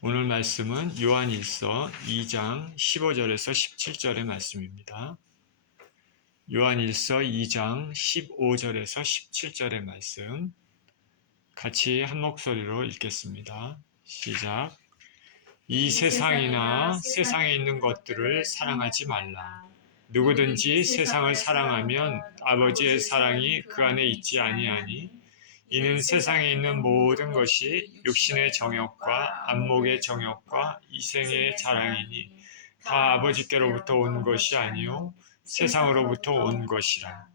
오늘 말씀은 요한일서 2장 15절에서 17절의 말씀입니다. 요한일서 2장 15절에서 17절의 말씀 같이 한 목소리로 읽겠습니다. 시작. 이 세상이나 세상에 있는 것들을 사랑하지 말라. 누구든지 세상을 사랑하면 아버지의 사랑이 그 안에 있지 아니하니 이는 세상에 있는 모든 것이 육신의 정욕과 안목의 정욕과 이생의 자랑이니 다 아버지께로부터 온 것이 아니요 세상으로부터 온 것이라.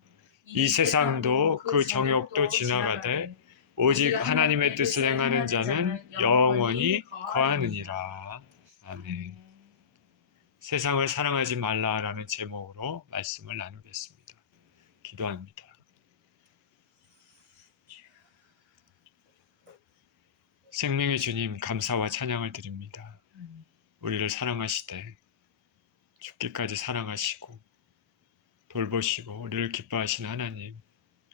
이 세상도 그 정욕도 지나가되 오직 하나님의 뜻을 행하는 자는 영원히 거하느니라. 아멘. 세상을 사랑하지 말라라는 제목으로 말씀을 나누겠습니다. 기도합니다. 생명의 주님, 감사와 찬양을 드립니다. 우리를 사랑하시되 죽기까지 사랑하시고 돌보시고 우리를 기뻐하시는 하나님,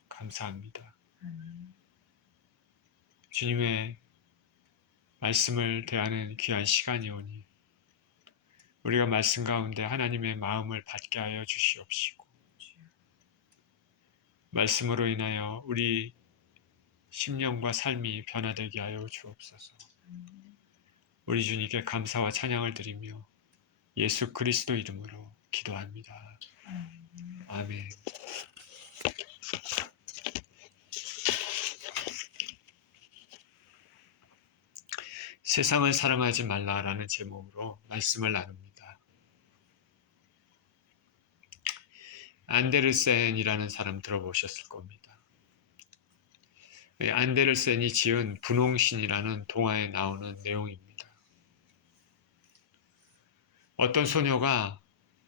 감사합니다. 주님의 말씀을 대하는 귀한 시간이 오니 우리가 말씀 가운데 하나님의 마음을 받게 하여 주시옵시고 말씀으로 인하여 우리 심령과 삶이 변화되게 하여 주옵소서. 우리 주님께 감사와 찬양을 드리며 예수 그리스도 이름으로 기도합니다. 아멘. 세상을 사랑하지 말라라는 제목으로 말씀을 나눕니다. 안데르센이라는 사람 들어보셨을 겁니다. 안데르센이 지은 분홍신이라는 동화에 나오는 내용입니다. 어떤 소녀가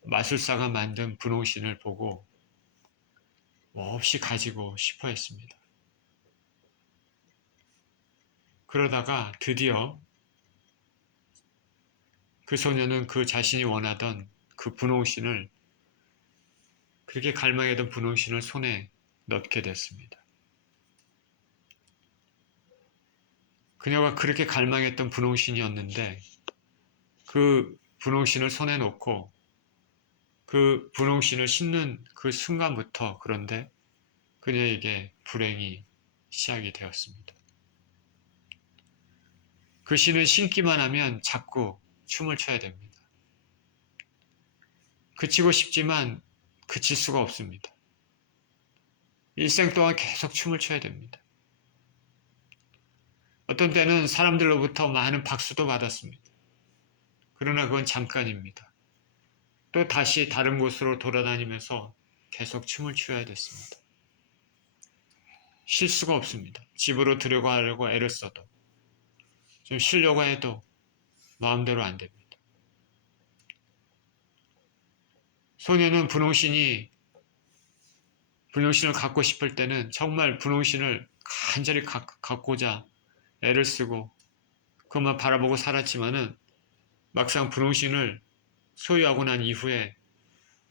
마술사가 만든 분홍신을 보고 몹시 가지고 싶어 했습니다. 그러다가 드디어 그 소녀는 그 자신이 원하던 그 분홍신을, 그렇게 갈망했던 분홍신을 손에 넣게 됐습니다. 그녀가 그렇게 갈망했던 분홍신이었는데 그 분홍신을 손에 놓고 그 분홍신을 신는 그 순간부터 그런데 그녀에게 불행이 시작이 되었습니다. 그 신을 신기만 하면 자꾸 춤을 춰야 됩니다. 그치고 싶지만 그칠 수가 없습니다. 일생 동안 계속 춤을 춰야 됩니다. 어떤 때는 사람들로부터 많은 박수도 받았습니다. 그러나 그건 잠깐입니다. 또 다시 다른 곳으로 돌아다니면서 계속 춤을 춰야 됐습니다. 쉴 수가 없습니다. 집으로 들어가려고 애를 써도 좀 쉬려고 해도 마음대로 안 됩니다. 소녀는 분홍신을 갖고 싶을 때는 정말 분홍신을 간절히 갖고자 애를 쓰고 그것만 바라보고 살았지만은 막상 분홍신을 소유하고 난 이후에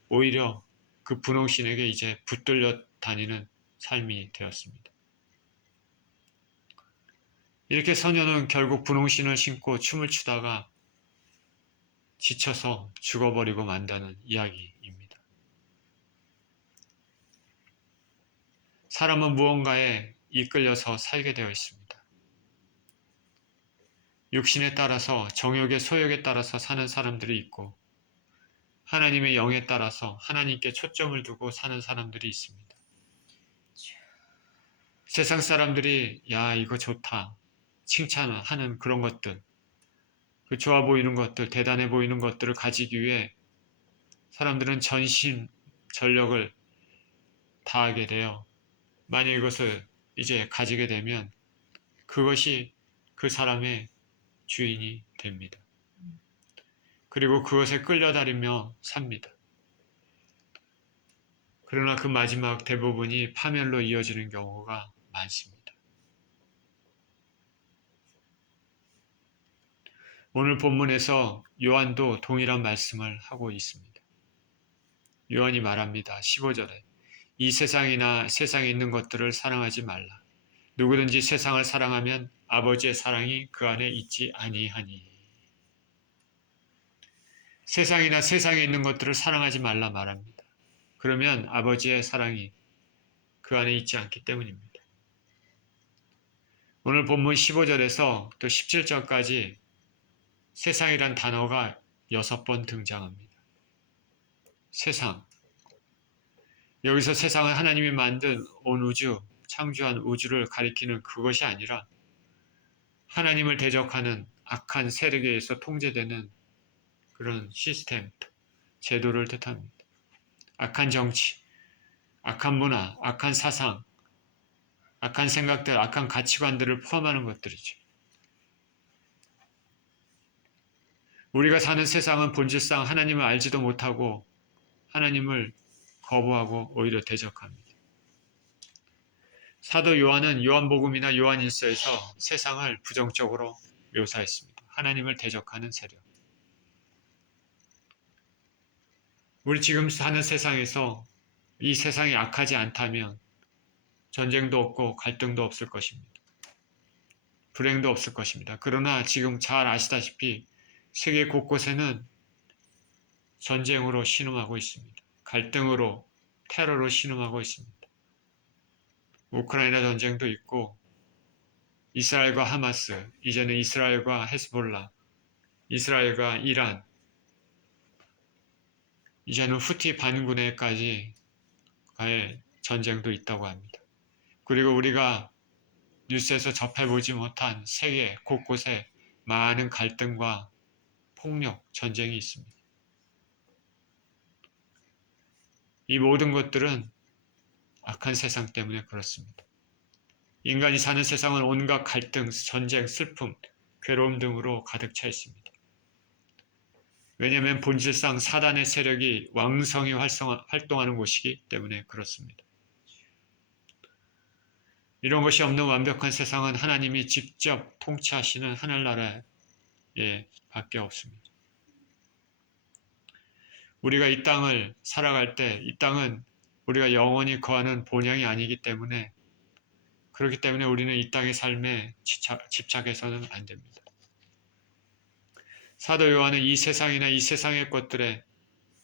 오히려 그 분홍신에게 이제 붙들려 다니는 삶이 되었습니다. 이렇게 소녀는 결국 분홍신을 신고 춤을 추다가 지쳐서 죽어버리고 만다는 이야기입니다. 사람은 무언가에 이끌려서 살게 되어 있습니다. 육신에 따라서 정욕의 소욕에 따라서 사는 사람들이 있고 하나님의 영에 따라서 하나님께 초점을 두고 사는 사람들이 있습니다. 세상 사람들이 야 이거 좋다 칭찬하는 그런 것들, 그 좋아 보이는 것들, 대단해 보이는 것들을 가지기 위해 사람들은 전심 전력을 다하게 돼요. 만약 이것을 이제 가지게 되면 그것이 그 사람의 주인이 됩니다. 그리고 그것에 끌려다니며 삽니다. 그러나 그 마지막 대부분이 파멸로 이어지는 경우가 많습니다. 오늘 본문에서 요한도 동일한 말씀을 하고 있습니다. 요한이 말합니다. 15절에 이 세상이나 세상에 있는 것들을 사랑하지 말라. 누구든지 세상을 사랑하면 아버지의 사랑이 그 안에 있지 아니하니. 세상이나 세상에 있는 것들을 사랑하지 말라 말합니다. 그러면 아버지의 사랑이 그 안에 있지 않기 때문입니다. 오늘 본문 15절에서 또 17절까지 세상이란 단어가 6번 등장합니다. 세상. 여기서 세상은 하나님이 만든 온 우주, 창조한 우주를 가리키는 그것이 아니라 하나님을 대적하는 악한 세력에 의해서 통제되는 그런 시스템, 제도를 뜻합니다. 악한 정치, 악한 문화, 악한 사상, 악한 생각들, 악한 가치관들을 포함하는 것들이죠. 우리가 사는 세상은 본질상 하나님을 알지도 못하고 하나님을 거부하고 오히려 대적합니다. 사도 요한은 요한복음이나 요한일서에서 세상을 부정적으로 묘사했습니다. 하나님을 대적하는 세력. 우리 지금 사는 세상에서 이 세상이 악하지 않다면 전쟁도 없고 갈등도 없을 것입니다. 불행도 없을 것입니다. 그러나 지금 잘 아시다시피 세계 곳곳에는 전쟁으로 신음하고 있습니다. 갈등으로, 테러로 신음하고 있습니다. 우크라이나 전쟁도 있고 이스라엘과 하마스, 이제는 이스라엘과 헤스볼라, 이스라엘과 이란, 이제는 후티 반군에까지의 전쟁도 있다고 합니다. 그리고 우리가 뉴스에서 접해보지 못한 세계 곳곳에 많은 갈등과 폭력, 전쟁이 있습니다. 이 모든 것들은 악한 세상 때문에 그렇습니다. 인간이 사는 세상은 온갖 갈등, 전쟁, 슬픔, 괴로움 등으로 가득 차 있습니다. 왜냐하면 본질상 사단의 세력이 왕성히 활동하는 곳이기 때문에 그렇습니다. 이런 것이 없는 완벽한 세상은 하나님이 직접 통치하시는 하늘나라에 밖에 없습니다. 우리가 이 땅을 살아갈 때 이 땅은 우리가 영원히 거하는 본향이 아니기 때문에 그렇기 때문에 우리는 이 땅의 삶에 집착해서는 안 됩니다. 사도 요한은 이 세상이나 이 세상의 것들에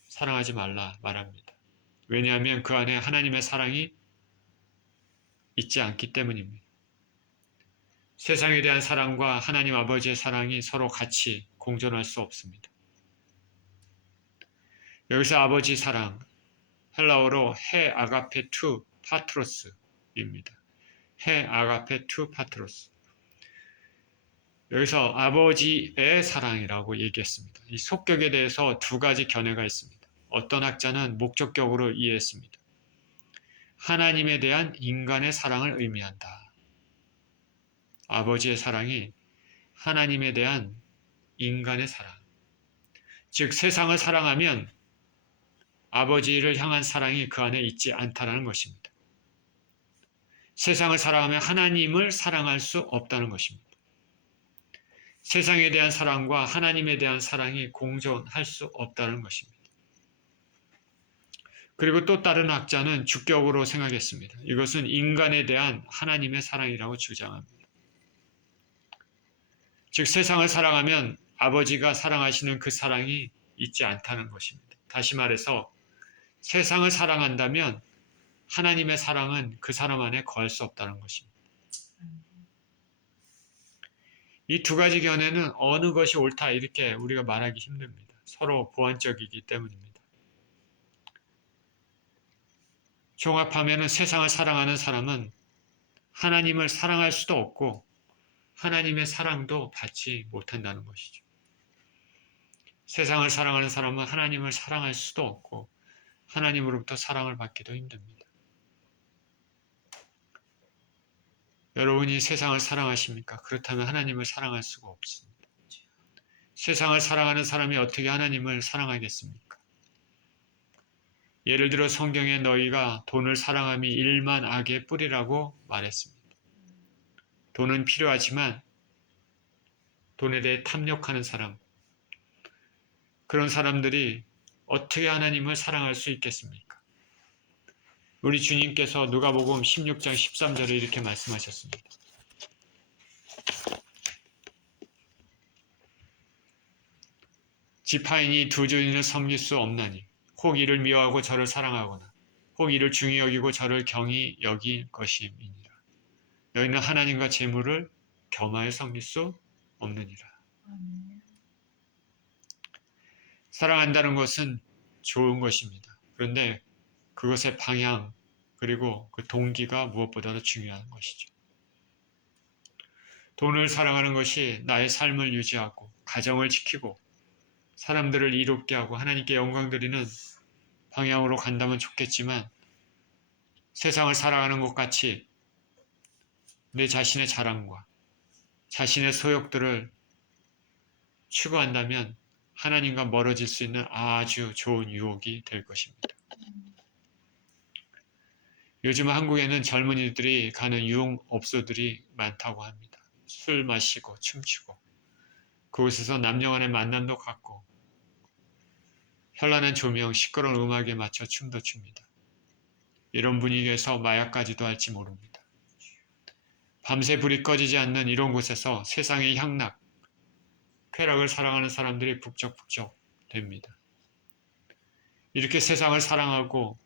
사랑하지 말라 말합니다. 왜냐하면 그 안에 하나님의 사랑이 있지 않기 때문입니다. 세상에 대한 사랑과 하나님 아버지의 사랑이 서로 같이 공존할 수 없습니다. 여기서 아버지 사랑, 헬라어로 헤 아가페 투 파트로스입니다. 헤 아가페 투 파트로스. 여기서 아버지의 사랑이라고 얘기했습니다. 이 속격에 대해서 두 가지 견해가 있습니다. 어떤 학자는 목적격으로 이해했습니다. 하나님에 대한 인간의 사랑을 의미한다. 아버지의 사랑이 하나님에 대한 인간의 사랑. 즉 세상을 사랑하면 아버지를 향한 사랑이 그 안에 있지 않다는 것입니다. 세상을 사랑하면 하나님을 사랑할 수 없다는 것입니다. 세상에 대한 사랑과 하나님에 대한 사랑이 공존할 수 없다는 것입니다. 그리고 또 다른 학자는 주격으로 생각했습니다. 이것은 인간에 대한 하나님의 사랑이라고 주장합니다. 즉 세상을 사랑하면 아버지가 사랑하시는 그 사랑이 있지 않다는 것입니다. 다시 말해서 세상을 사랑한다면 하나님의 사랑은 그 사람 안에 거할 수 없다는 것입니다. 이 두 가지 견해는 어느 것이 옳다 이렇게 우리가 말하기 힘듭니다. 서로 보완적이기 때문입니다. 종합하면 세상을 사랑하는 사람은 하나님을 사랑할 수도 없고 하나님의 사랑도 받지 못한다는 것이죠. 세상을 사랑하는 사람은 하나님을 사랑할 수도 없고 하나님으로부터 사랑을 받기도 힘듭니다. 여러분이 세상을 사랑하십니까? 그렇다면 하나님을 사랑할 수가 없습니다. 세상을 사랑하는 사람이 어떻게 하나님을 사랑하겠습니까? 예를 들어 성경에 너희가 돈을 사랑함이 일만 악의 뿌리라고 말했습니다. 돈은 필요하지만 돈에 대해 탐욕하는 사람, 그런 사람들이 어떻게 하나님을 사랑할 수 있겠습니까? 우리 주님께서 누가복음 16장 13절에 이렇게 말씀하셨습니다. 지파인이 두 주인을 섬길 수 없나니 혹 이를 미워하고 저를 사랑하거나 혹 이를 중히 여기고 저를 경히 여길 것임이니라. 너희는 하나님과 재물을 겸하여 섬길 수 없느니라. 사랑한다는 것은 좋은 것입니다. 그런데 그것의 방향 그리고 그 동기가 무엇보다도 중요한 것이죠. 돈을 사랑하는 것이 나의 삶을 유지하고 가정을 지키고 사람들을 이롭게 하고 하나님께 영광 드리는 방향으로 간다면 좋겠지만 세상을 살아가는 것 같이 내 자신의 자랑과 자신의 소욕들을 추구한다면 하나님과 멀어질 수 있는 아주 좋은 유혹이 될 것입니다. 요즘 한국에는 젊은이들이 가는 유흥업소들이 많다고 합니다. 술 마시고 춤추고 그곳에서 남녀 간의 만남도 갖고 현란한 조명, 시끄러운 음악에 맞춰 춤도 춥니다. 이런 분위기에서 마약까지도 할지 모릅니다. 밤새 불이 꺼지지 않는 이런 곳에서 세상의 향락, 쾌락을 사랑하는 사람들이 북적북적 됩니다. 이렇게 세상을 사랑하고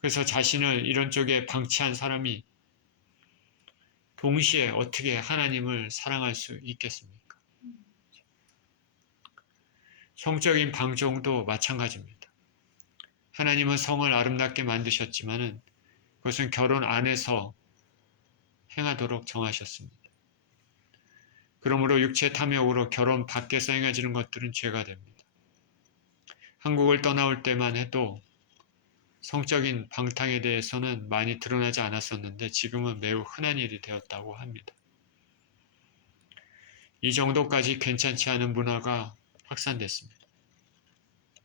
그래서 자신을 이런 쪽에 방치한 사람이 동시에 어떻게 하나님을 사랑할 수 있겠습니까? 성적인 방종도 마찬가지입니다. 하나님은 성을 아름답게 만드셨지만은 그것은 결혼 안에서 행하도록 정하셨습니다. 그러므로 육체 탐욕으로 결혼 밖에서 행해지는 것들은 죄가 됩니다. 한국을 떠나올 때만 해도 성적인 방탕에 대해서는 많이 드러나지 않았었는데 지금은 매우 흔한 일이 되었다고 합니다. 이 정도까지 괜찮지 않은 문화가 확산됐습니다.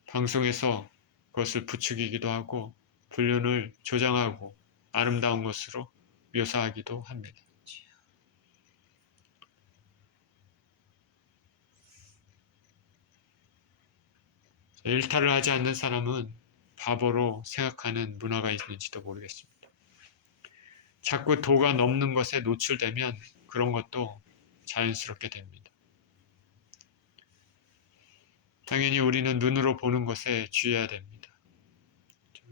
방송에서 그것을 부추기기도 하고 불륜을 조장하고 아름다운 것으로 묘사하기도 합니다. 일탈을 하지 않는 사람은 바보로 생각하는 문화가 있는지도 모르겠습니다. 자꾸 도가 넘는 것에 노출되면 그런 것도 자연스럽게 됩니다. 당연히 우리는 눈으로 보는 것에 주의해야 됩니다.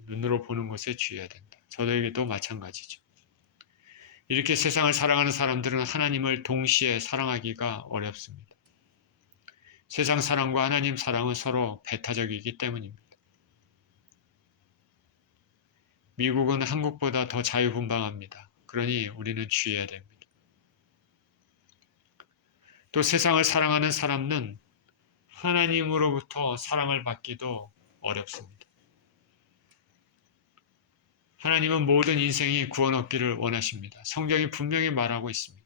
눈으로 보는 것에 주의해야 된다. 저에게도 마찬가지죠. 이렇게 세상을 사랑하는 사람들은 하나님을 동시에 사랑하기가 어렵습니다. 세상 사랑과 하나님 사랑은 서로 배타적이기 때문입니다. 미국은 한국보다 더 자유분방합니다. 그러니 우리는 주의해야 됩니다. 또 세상을 사랑하는 사람은 하나님으로부터 사랑을 받기도 어렵습니다. 하나님은 모든 인생이 구원 얻기를 원하십니다. 성경이 분명히 말하고 있습니다.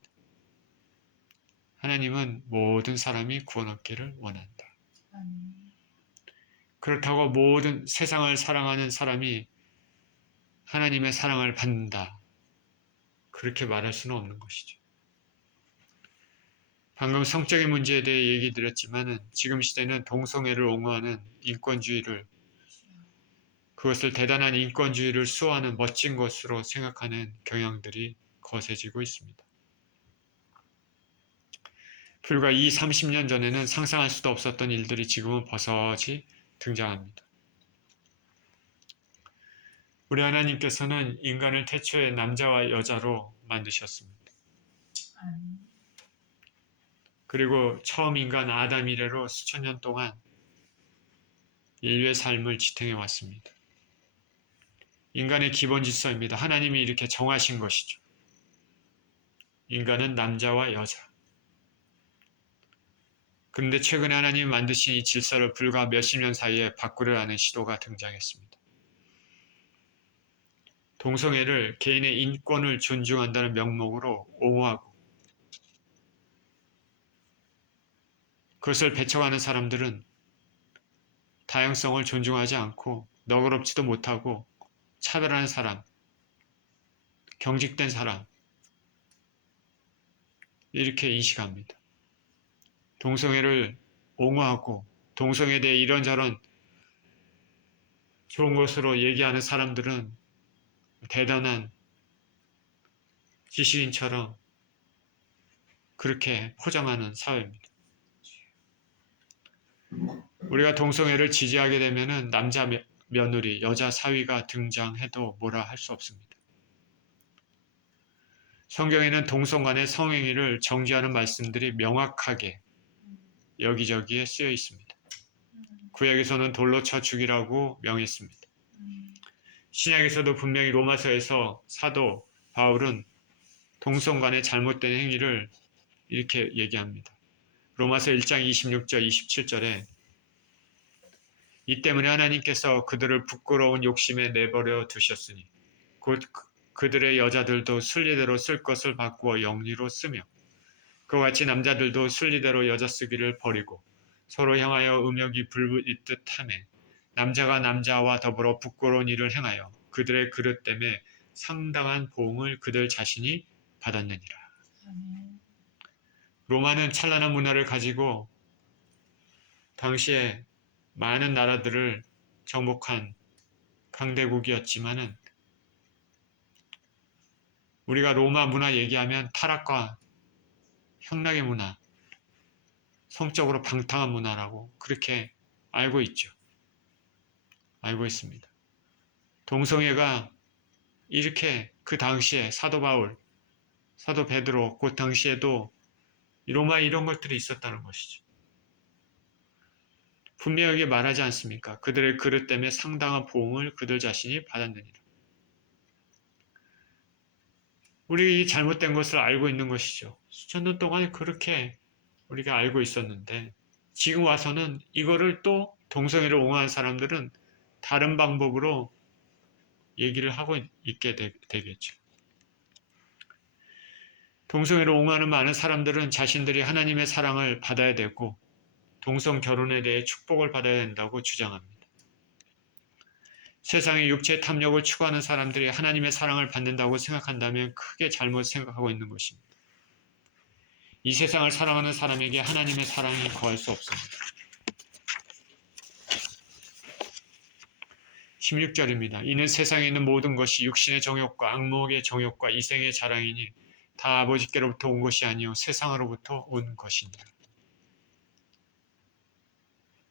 하나님은 모든 사람이 구원 얻기를 원한다. 그렇다고 모든 세상을 사랑하는 사람이 하나님의 사랑을 받는다. 그렇게 말할 수는 없는 것이죠. 방금 성적인 문제에 대해 얘기 드렸지만은 지금 시대는 동성애를 옹호하는 인권주의를 그것을 대단한 인권주의를 수호하는 멋진 것으로 생각하는 경향들이 거세지고 있습니다. 불과 30년 전에는 상상할 수도 없었던 일들이 지금은 버섯이 등장합니다. 우리 하나님께서는 인간을 태초에 남자와 여자로 만드셨습니다. 그리고 처음 인간 아담 이래로 수천 년 동안 인류의 삶을 지탱해 왔습니다. 인간의 기본 질서입니다. 하나님이 이렇게 정하신 것이죠. 인간은 남자와 여자. 그런데 최근에 하나님이 만드신 이 질서를 불과 몇십 년 사이에 바꾸려는 시도가 등장했습니다. 동성애를 개인의 인권을 존중한다는 명목으로 옹호하고 그것을 배척하는 사람들은 다양성을 존중하지 않고 너그럽지도 못하고 차별하는 사람, 경직된 사람 이렇게 인식합니다. 동성애를 옹호하고 동성애에 대해 이런저런 좋은 것으로 얘기하는 사람들은 대단한 지식인처럼 그렇게 포장하는 사회입니다. 우리가 동성애를 지지하게 되면은 남자 며느리, 여자 사위가 등장해도 뭐라 할 수 없습니다. 성경에는 동성 간의 성행위를 정죄하는 말씀들이 명확하게 여기저기에 쓰여 있습니다. 구약에서는 돌로 쳐 죽이라고 명했습니다. 신약에서도 분명히 로마서에서 사도 바울은 동성 간의 잘못된 행위를 이렇게 얘기합니다. 로마서 1장 26절 27절에 이 때문에 하나님께서 그들을 부끄러운 욕심에 내버려 두셨으니 곧 그들의 여자들도 순리대로 쓸 것을 바꾸어 영리로 쓰며 그와 같이 남자들도 순리대로 여자 쓰기를 버리고 서로 향하여 음욕이 불붙듯 하매 남자가 남자와 더불어 부끄러운 일을 행하여 그들의 그릇 때문에 상당한 보응을 그들 자신이 받았느니라. 로마는 찬란한 문화를 가지고 당시에 많은 나라들을 정복한 강대국이었지만은 우리가 로마 문화 얘기하면 타락과 향락의 문화, 성적으로 방탕한 문화라고 그렇게 알고 있죠. 알고 있습니다. 동성애가 이렇게 그 당시에 사도 바울, 사도 베드로 그 당시에도 로마에 이런 것들이 있었다는 것이죠. 분명하게 말하지 않습니까? 그들의 그릇 때문에 상당한 보응을 그들 자신이 받았느니라. 우리 이 잘못된 것을 알고 있는 것이죠. 수천 년 동안 그렇게 우리가 알고 있었는데 지금 와서는 이거를 또 동성애를 옹호하는 사람들은 다른 방법으로 얘기를 하고 있게 되겠죠. 동성애를 옹호하는 많은 사람들은 자신들이 하나님의 사랑을 받아야 되고 동성 결혼에 대해 축복을 받아야 된다고 주장합니다. 세상의 육체 탐욕을 추구하는 사람들이 하나님의 사랑을 받는다고 생각한다면 크게 잘못 생각하고 있는 것입니다. 이 세상을 사랑하는 사람에게 하나님의 사랑이 거할 수 없습니다. 16절입니다. 이는 세상에 있는 모든 것이 육신의 정욕과 악몽의 정욕과 이생의 자랑이니 다 아버지께로부터 온 것이 아니요 세상으로부터 온 것이니라.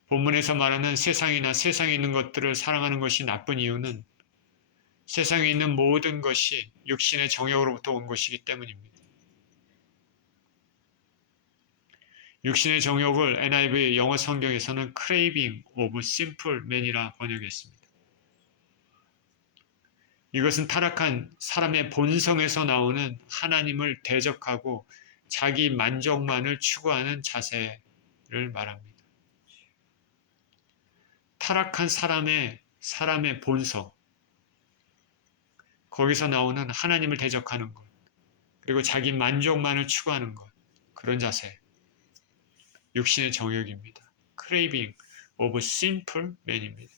본문에서 말하는 세상이나 세상에 있는 것들을 사랑하는 것이 나쁜 이유는 세상에 있는 모든 것이 육신의 정욕으로부터 온 것이기 때문입니다. 육신의 정욕을 NIV 영어 성경에서는 craving of sinful man이라 번역했습니다. 이것은 타락한 사람의 본성에서 나오는 하나님을 대적하고 자기 만족만을 추구하는 자세를 말합니다. 타락한 사람의 본성, 거기서 나오는 하나님을 대적하는 것, 그리고 자기 만족만을 추구하는 것, 그런 자세, 육신의 정욕입니다. craving of sinful man입니다.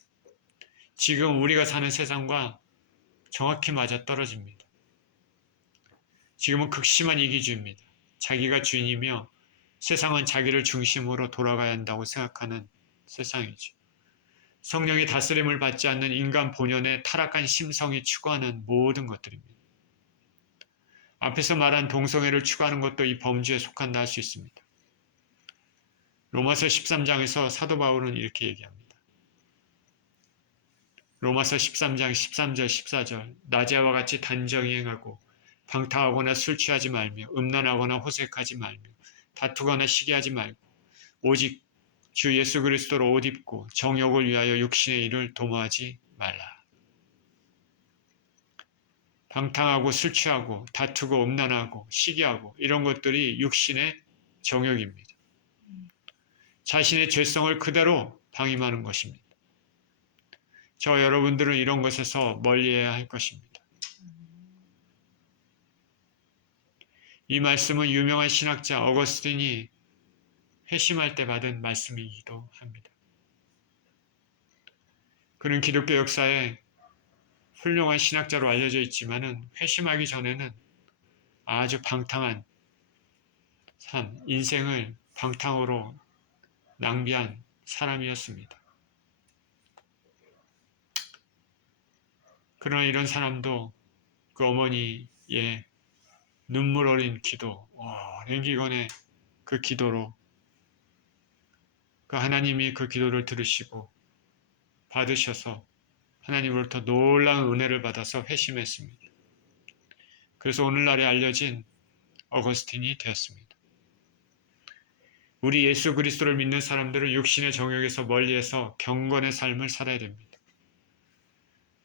지금 우리가 사는 세상과 정확히 맞아떨어집니다. 지금은 극심한 이기주의입니다. 자기가 주인이며 세상은 자기를 중심으로 돌아가야 한다고 생각하는 세상이죠. 성령의 다스림을 받지 않는 인간 본연의 타락한 심성이 추구하는 모든 것들입니다. 앞에서 말한 동성애를 추구하는 것도 이 범주에 속한다 할 수 있습니다. 로마서 13장에서 사도 바울은 이렇게 얘기합니다. 로마서 13장 13절 14절 낮에와 같이 단정히 행하고 방탕하거나 술 취하지 말며 음란하거나 호색하지 말며 다투거나 시기하지 말고 오직 주 예수 그리스도로 옷 입고 정욕을 위하여 육신의 일을 도모하지 말라. 방탕하고 술 취하고 다투고 음란하고 시기하고 이런 것들이 육신의 정욕입니다. 자신의 죄성을 그대로 방임하는 것입니다. 저 여러분들은 이런 것에서 멀리해야 할 것입니다. 이 말씀은 유명한 신학자 어거스틴이 회심할 때 받은 말씀이기도 합니다. 그는 기독교 역사에 훌륭한 신학자로 알려져 있지만은 회심하기 전에는 아주 방탕한 삶, 인생을 방탕으로 낭비한 사람이었습니다. 그러나 이런 사람도 그 어머니의 눈물 어린 기도, 오랜 기간의 그 기도로 그 하나님이 그 기도를 들으시고 받으셔서 하나님으로부터 놀라운 은혜를 받아서 회심했습니다. 그래서 오늘날에 알려진 어거스틴이 되었습니다. 우리 예수 그리스도를 믿는 사람들은 육신의 정욕에서 멀리해서 경건의 삶을 살아야 됩니다.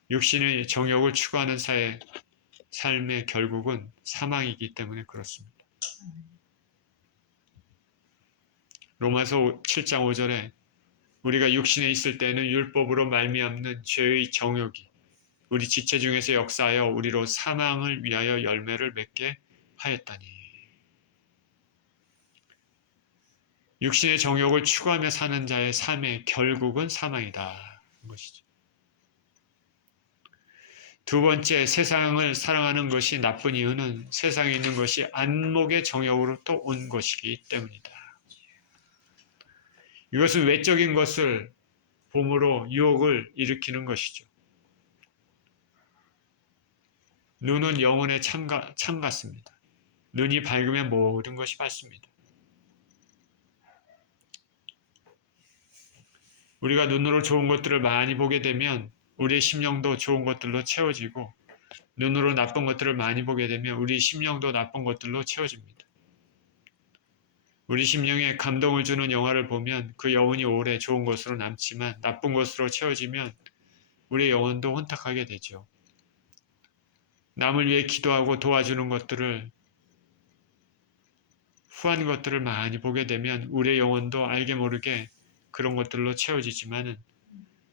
육신의 정욕을 추구하는 삶의 결국은 사망이기 때문에 그렇습니다. 로마서 7장 5절에 우리가 육신에 있을 때는 율법으로 말미암는 죄의 정욕이 우리 지체 중에서 역사하여 우리로 사망을 위하여 열매를 맺게 하였다니. 육신의 정욕을 추구하며 사는 자의 삶의 결국은 사망이다. 것이죠. 두 번째, 세상을 사랑하는 것이 나쁜 이유는 세상에 있는 것이 안목의 정욕으로부터 온 것이기 때문이다. 이것은 외적인 것을 봄으로 유혹을 일으키는 것이죠. 눈은 영혼의 창 같습니다. 눈이 밝으면 모든 것이 밝습니다. 우리가 눈으로 좋은 것들을 많이 보게 되면 우리의 심령도 좋은 것들로 채워지고 눈으로 나쁜 것들을 많이 보게 되면 우리 심령도 나쁜 것들로 채워집니다. 우리 심령에 감동을 주는 영화를 보면 그 영혼이 오래 좋은 것으로 남지만 나쁜 것으로 채워지면 우리의 영혼도 혼탁하게 되죠. 남을 위해 기도하고 도와주는 것들을 후한 것들을 많이 보게 되면 우리의 영혼도 알게 모르게 그런 것들로 채워지지만은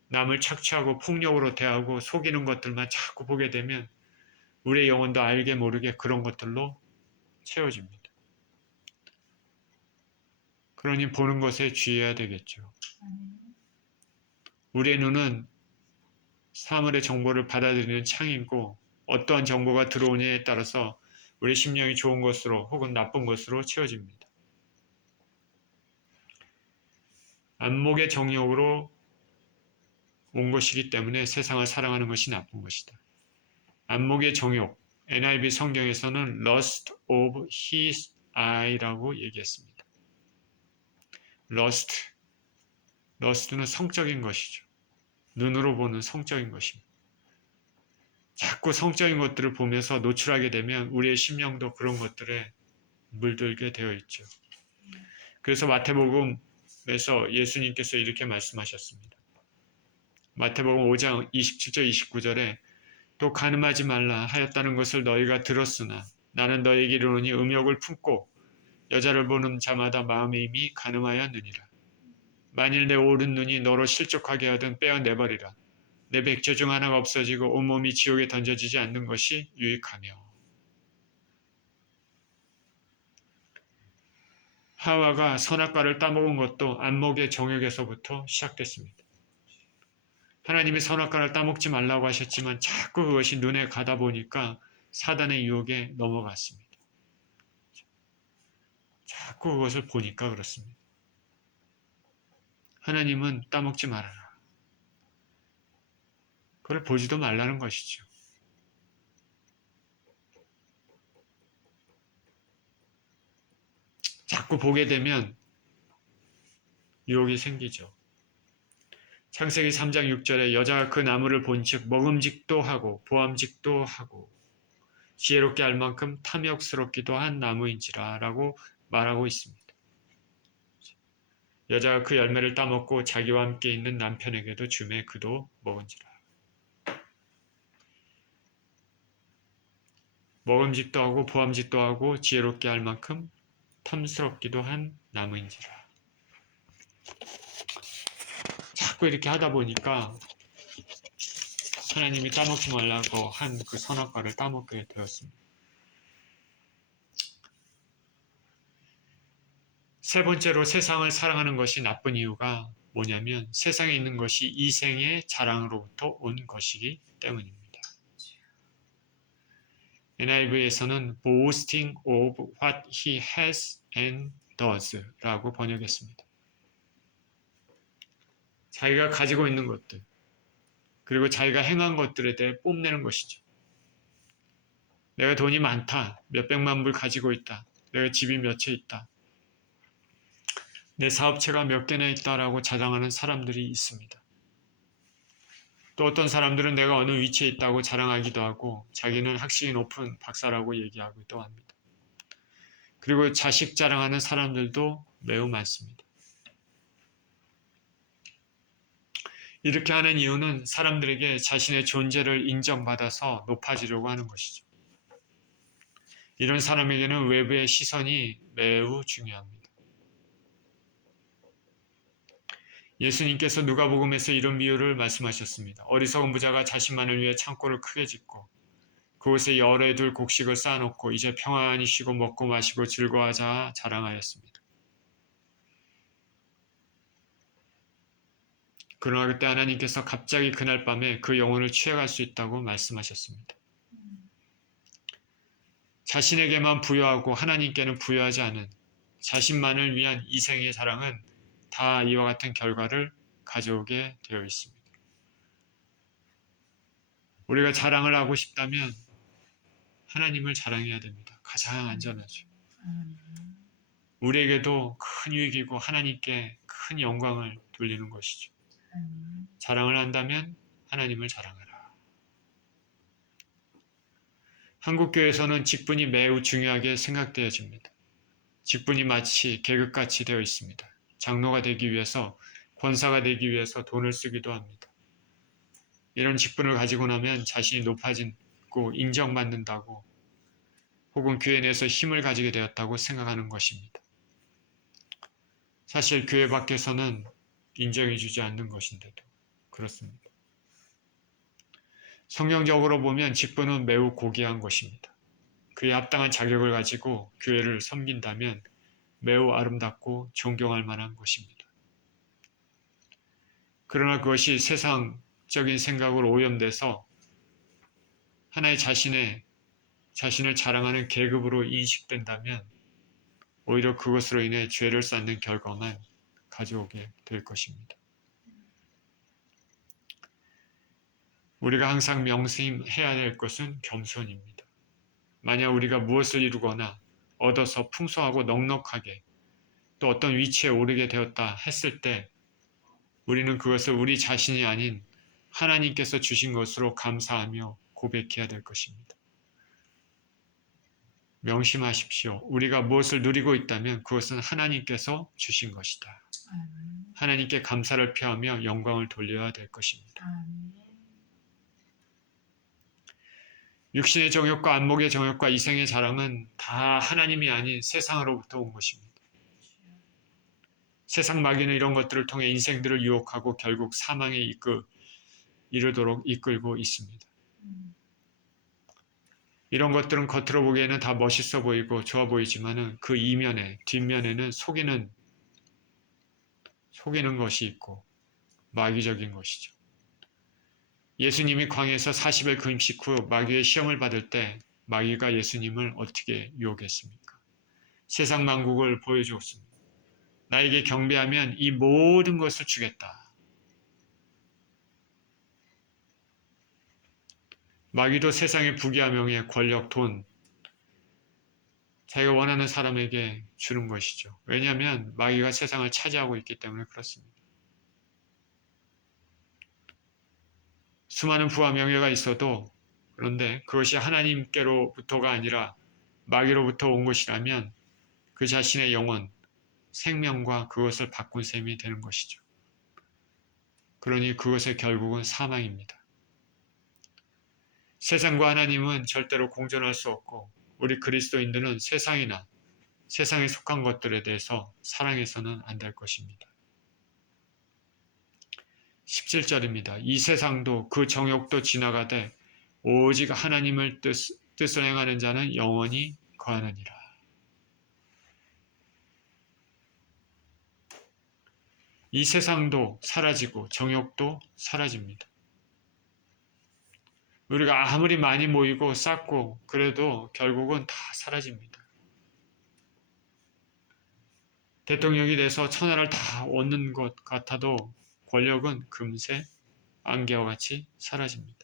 남을 착취하고 폭력으로 대하고 속이는 것들만 자꾸 보게 되면 우리의 영혼도 알게 모르게 그런 것들로 채워집니다. 그러니 보는 것에 주의해야 되겠죠. 우리의 눈은 사물의 정보를 받아들이는 창이고 어떠한 정보가 들어오냐에 따라서 우리 심령이 좋은 것으로 혹은 나쁜 것으로 채워집니다. 안목의 정욕으로 온 것이기 때문에 세상을 사랑하는 것이 나쁜 것이다. 안목의 정욕, NIV 성경에서는 lust of his eye라고 얘기했습니다. lust는 성적인 것이죠. 눈으로 보는 성적인 것입니다. 자꾸 성적인 것들을 보면서 노출하게 되면 우리의 심령도 그런 것들에 물들게 되어 있죠. 그래서 마태복음에서 예수님께서 이렇게 말씀하셨습니다. 마태복음 5장 27절 29절에 또 간음하지 말라 하였다는 것을 너희가 들었으나 나는 너희에게 이르노니 음욕을 품고 여자를 보는 자마다 마음에 이미 간음하였느니라. 만일 내 오른 눈이 너로 실족하게 하든 빼어내버리라. 내 백조 중 하나가 없어지고 온몸이 지옥에 던져지지 않는 것이 유익하며. 하와가 선악과를 따먹은 것도 안목의 정욕에서부터 시작됐습니다. 하나님이 선악과를 따먹지 말라고 하셨지만 자꾸 그것이 눈에 가다 보니까 사단의 유혹에 넘어갔습니다. 자꾸 그것을 보니까 그렇습니다. 하나님은 따먹지 말아라. 그걸 보지도 말라는 것이죠. 자꾸 보게 되면 유혹이 생기죠. 창세기 3장 6절에 여자가 그 나무를 본즉 먹음직도 하고 보암직도 하고 지혜롭게 알 만큼 탐욕스럽기도 한 나무인지라 라고 말하고 있습니다. 여자가 그 열매를 따먹고 자기와 함께 있는 남편에게도 주매 그도 먹은지라. 먹음직도 하고 보암직도 하고 지혜롭게 할 만큼 탐스럽기도 한 나무인지라. 자꾸 이렇게 하다 보니까 하나님이 따먹지 말라고 한 그 선악과를 따먹게 되었습니다. 세 번째로 세상을 사랑하는 것이 나쁜 이유가 뭐냐면 세상에 있는 것이 이생의 자랑으로부터 온 것이기 때문입니다. NIV에서는 boasting of what he has and does 라고 번역했습니다. 자기가 가지고 있는 것들 그리고 자기가 행한 것들에 대해 뽐내는 것이죠. 내가 돈이 많다. 몇백만 불 가지고 있다. 내가 집이 몇 채 있다. 내 사업체가 몇 개나 있다라고 자랑하는 사람들이 있습니다. 또 어떤 사람들은 내가 어느 위치에 있다고 자랑하기도 하고 자기는 학식이 높은 박사라고 얘기하기도 합니다. 그리고 자식 자랑하는 사람들도 매우 많습니다. 이렇게 하는 이유는 사람들에게 자신의 존재를 인정받아서 높아지려고 하는 것이죠. 이런 사람에게는 외부의 시선이 매우 중요합니다. 예수님께서 누가복음에서 이런 비유를 말씀하셨습니다. 어리석은 부자가 자신만을 위해 창고를 크게 짓고 그곳에 열에 둘 곡식을 쌓아놓고 이제 평안히 쉬고 먹고 마시고 즐거워하자 자랑하였습니다. 그러나 그때 하나님께서 갑자기 그날 밤에 그 영혼을 취해갈 수 있다고 말씀하셨습니다. 자신에게만 부여하고 하나님께는 부여하지 않은 자신만을 위한 이생의 자랑은 다 이와 같은 결과를 가져오게 되어 있습니다. 우리가 자랑을 하고 싶다면 하나님을 자랑해야 됩니다. 가장 안전하죠. 우리에게도 큰 유익이고 하나님께 큰 영광을 돌리는 것이죠. 자랑을 한다면 하나님을 자랑하라. 한국교회에서는 직분이 매우 중요하게 생각되어집니다. 직분이 마치 계급같이 되어 있습니다. 장로가 되기 위해서, 권사가 되기 위해서 돈을 쓰기도 합니다. 이런 직분을 가지고 나면 자신이 높아지고 인정받는다고 혹은 교회 내에서 힘을 가지게 되었다고 생각하는 것입니다. 사실 교회 밖에서는 인정해주지 않는 것인데도 그렇습니다. 성경적으로 보면 직분은 매우 고귀한 것입니다. 그에 합당한 자격을 가지고 교회를 섬긴다면 매우 아름답고 존경할 만한 것입니다. 그러나 그것이 세상적인 생각으로 오염돼서 하나의 자신을 자랑하는 계급으로 인식된다면 오히려 그것으로 인해 죄를 쌓는 결과만 가져오게 될 것입니다. 우리가 항상 명심해야 될 것은 겸손입니다. 만약 우리가 무엇을 이루거나 얻어서 풍성하고 넉넉하게 또 어떤 위치에 오르게 되었다 했을 때 우리는 그것을 우리 자신이 아닌 하나님께서 주신 것으로 감사하며 고백해야 될 것입니다. 명심하십시오. 우리가 무엇을 누리고 있다면 그것은 하나님께서 주신 것이다. 하나님께 감사를 표하며 영광을 돌려야 될 것입니다. 육신의 정욕과 안목의 정욕과 이생의 자랑은 다 하나님이 아닌 세상으로부터 온 것입니다. 세상 마귀는 이런 것들을 통해 인생들을 유혹하고 결국 사망에 이르도록 이끌고 있습니다. 이런 것들은 겉으로 보기에는 다 멋있어 보이고 좋아 보이지만 그 이면에, 뒷면에는 속이는 것이 있고 마귀적인 것이죠. 예수님이 광야에서 40일 금식 후 마귀의 시험을 받을 때 마귀가 예수님을 어떻게 유혹했습니까? 세상 만국을 보여주었습니다. 나에게 경배하면 이 모든 것을 주겠다. 마귀도 세상의 부귀와 명예, 권력, 돈, 자기가 원하는 사람에게 주는 것이죠. 왜냐하면 마귀가 세상을 차지하고 있기 때문에 그렇습니다. 수많은 부와 명예가 있어도 그런데 그것이 하나님께로부터가 아니라 마귀로부터 온 것이라면 그 자신의 영혼, 생명과 그것을 바꾼 셈이 되는 것이죠. 그러니 그것의 결국은 사망입니다. 세상과 하나님은 절대로 공존할 수 없고 우리 그리스도인들은 세상이나 세상에 속한 것들에 대해서 사랑해서는 안 될 것입니다. 17절입니다. 이 세상도 그 정욕도 지나가되 오직 하나님을 뜻을 행하는 자는 영원히 거하느니라. 이 세상도 사라지고 정욕도 사라집니다. 우리가 아무리 많이 모이고 쌓고 그래도 결국은 다 사라집니다. 대통령이 돼서 천하를 다 얻는 것 같아도 권력은 금세 안개와 같이 사라집니다.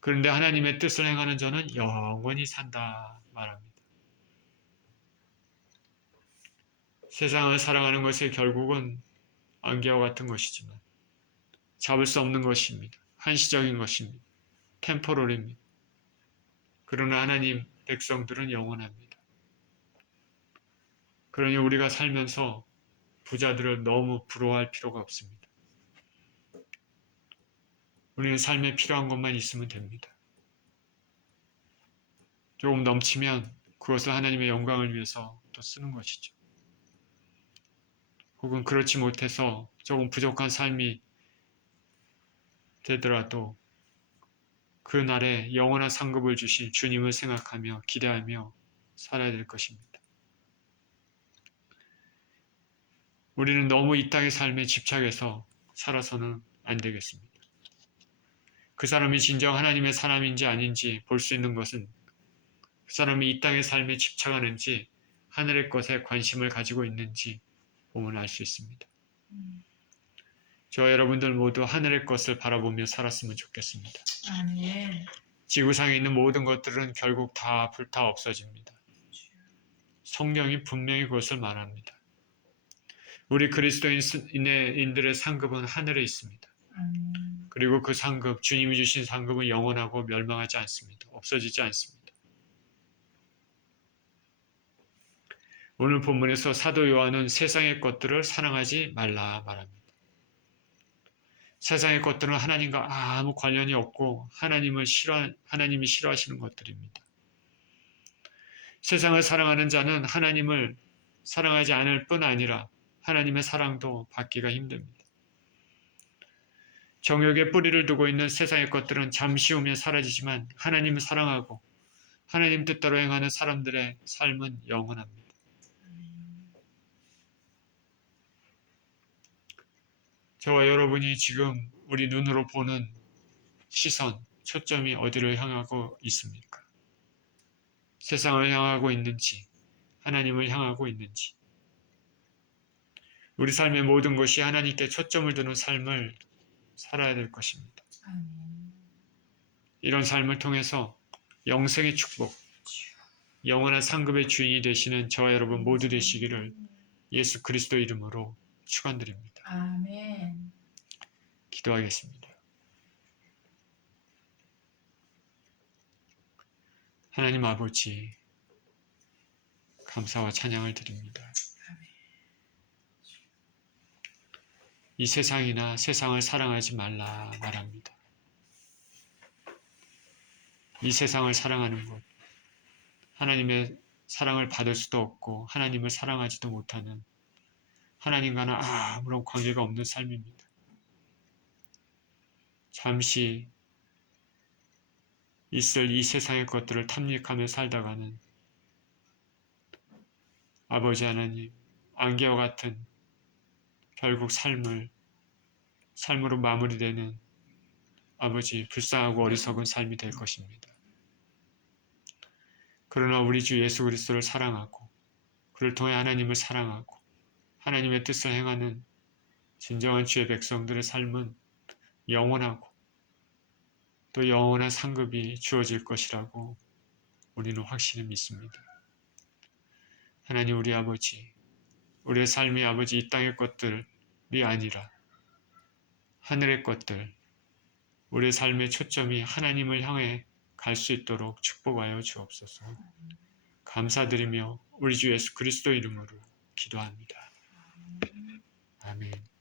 그런데 하나님의 뜻을 행하는 자는 영원히 산다 말합니다. 세상을 사랑하는 것의 결국은 안개와 같은 것이지만 잡을 수 없는 것입니다. 한시적인 것입니다. 템포럴입니다. 그러나 하나님 백성들은 영원합니다. 그러니 우리가 살면서 부자들을 너무 부러워할 필요가 없습니다. 우리는 삶에 필요한 것만 있으면 됩니다. 조금 넘치면 그것을 하나님의 영광을 위해서 또 쓰는 것이죠. 혹은 그렇지 못해서 조금 부족한 삶이 되더라도 그날에 영원한 상급을 주신 주님을 생각하며 기대하며 살아야 될 것입니다. 우리는 너무 이 땅의 삶에 집착해서 살아서는 안 되겠습니다. 그 사람이 진정 하나님의 사람인지 아닌지 볼 수 있는 것은 그 사람이 이 땅의 삶에 집착하는지 하늘의 것에 관심을 가지고 있는지 보면 알 수 있습니다. 저와 여러분들 모두 하늘의 것을 바라보며 살았으면 좋겠습니다. 아멘. 지구상에 있는 모든 것들은 결국 다 불타 없어집니다. 성경이 분명히 그것을 말합니다. 우리 그리스도인들의 상급은 하늘에 있습니다. 그리고 그 상급, 주님이 주신 상급은 영원하고 멸망하지 않습니다. 없어지지 않습니다. 오늘 본문에서 사도 요한은 세상의 것들을 사랑하지 말라 말합니다. 세상의 것들은 하나님과 아무 관련이 없고 하나님이 싫어하시는 것들입니다. 세상을 사랑하는 자는 하나님을 사랑하지 않을 뿐 아니라 하나님의 사랑도 받기가 힘듭니다. 정욕에 뿌리를 두고 있는 세상의 것들은 잠시 후면 사라지지만 하나님을 사랑하고 하나님 뜻대로 행하는 사람들의 삶은 영원합니다. 저와 여러분이 지금 우리 눈으로 보는 시선, 초점이 어디를 향하고 있습니까? 세상을 향하고 있는지, 하나님을 향하고 있는지. 우리 삶의 모든 것이 하나님께 초점을 두는 삶을 살아야 될 것입니다. 이런 삶을 통해서 영생의 축복, 영원한 상급의 주인이 되시는 저와 여러분 모두 되시기를 예수 그리스도 이름으로 축원드립니다. 아멘. 기도하겠습니다. 하나님 아버지, 감사와 찬양을 드립니다. 이 세상이나 세상을 사랑하지 말라 말합니다. 이 세상을 사랑하는 것, 하나님의 사랑을 받을 수도 없고 하나님을 사랑하지도 못하는 하나님과는 아무런 관계가 없는 삶입니다. 잠시 있을 이 세상의 것들을 탐닉하며 살다가는 아버지 하나님, 안개와 같은 결국 삶으로 마무리되는 아버지 불쌍하고 어리석은 삶이 될 것입니다. 그러나 우리 주 예수 그리스도를 사랑하고 그를 통해 하나님을 사랑하고 하나님의 뜻을 행하는 진정한 주의 백성들의 삶은 영원하고 또 영원한 상급이 주어질 것이라고 우리는 확실히 믿습니다. 하나님 우리 아버지, 우리의 삶이 아버지 이 땅의 것들이 아니라 하늘의 것들, 우리의 삶의 초점이 하나님을 향해 갈 수 있도록 축복하여 주옵소서. 감사드리며 우리 주 예수 그리스도 이름으로 기도합니다. 아멘.